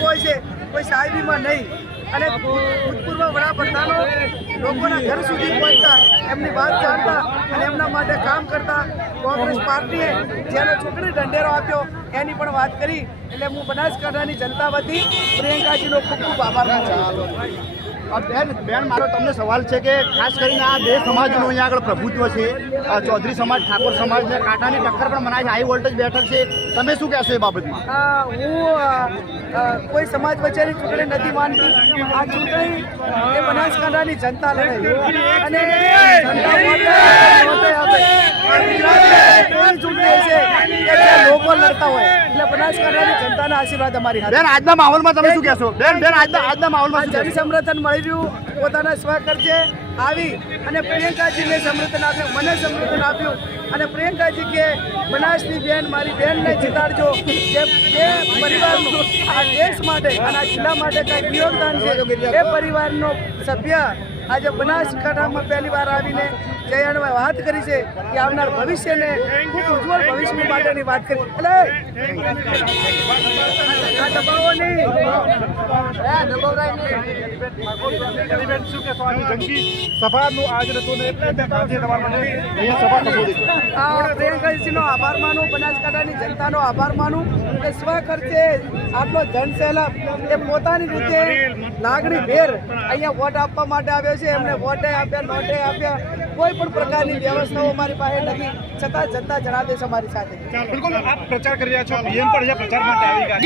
લોકો હોય છે કોઈ સાહેબીમાં નહીં, અને ભૂતપૂર્વ વડાપ્રધાનો લોકોના ઘર સુધી પહોંચતા, એમની વાત જાણતા અને એમના માટે કામ કરતા. કોંગ્રેસ પાર્ટીએ જેનો ચૂંટણી ઢંઢેરો આપ્યો એની પણ વાત કરી. એટલે હું બનાસકાંઠાની જનતા વતી પ્રિયંકાજીનો ખૂબ ખૂબ આભાર માનું છું. બેન મારો તમને સવાલ છે કે ખાસ કરીને આ બે સમાજનું અહીંયા આગળ પ્રભુત્વ છે, ચૌધરી સમાજ, ઠાકોર સમાજ ને કાંટાની ટક્કર પણ મનાય છે, હાઈ વોલ્ટેજ બેઠક છે, તમે શું કહેશો એ બાબતમાં? હું કોઈ સમાજ વચ્ચેની ચૂંટણી નથી માનતી. આ ચૂંટણી એ બનાસકાંઠાની જનતા લડે અને જનતા ચૂંટણી છે કે લોકો લડતા હોય, એટલે બનાસકાંઠાની જનતાના આશીર્વાદ અમારી હાથે. બેન આજના માહોલમાં તમે શું કહેશો? બેન આજના માહોલમાં જન સમર્થન મળી રહ્યું, પોતાના સ્વખર્ચે આવી અને પ્રિયંકાજીને સમર્થન આપ્યું, મને સમર્થન આપ્યું. અને પ્રિયંકાજી કે બનાસની બેન, મારી બેનને જીતાડજો. જે પરિવારનું આ દેશ માટે અને આ જિલ્લા માટે કંઈક યોગદાન છે, એ પરિવારનો સભ્ય આજે બનાસકાંઠામાં પહેલી વાર આવીને જયાણમાં વાત કરી છે કે આવનાર ભવિષ્યને ખૂબ ઉજ્જવળ ભવિષ્ય માટેની વાત કરી. એટલે આ દબાવો નહીં. પ્રિયંકાજીનો આભાર માનું, બનાસકાંઠાની જનતાનો આભાર માનું કે સ્વખર્ચે આટલો જનસેલાબ એ પોતાની રીતે લાગણી ભેર અહીંયા વોટ આપવા માટે આવ્યો છે. એમને વોટે આપ્યા, નોટે આપ્યા, કોઈ પણ પ્રકારની વ્યવસ્થાઓ અમારી પાસે નથી, છતાં જનતા જનાદેશ અમારી સાથે. બિલકુલ આપ પ્રચાર કરી રહ્યા છો, પીએમ પણ અહીંયા પ્રચાર માટે આવી ગયા.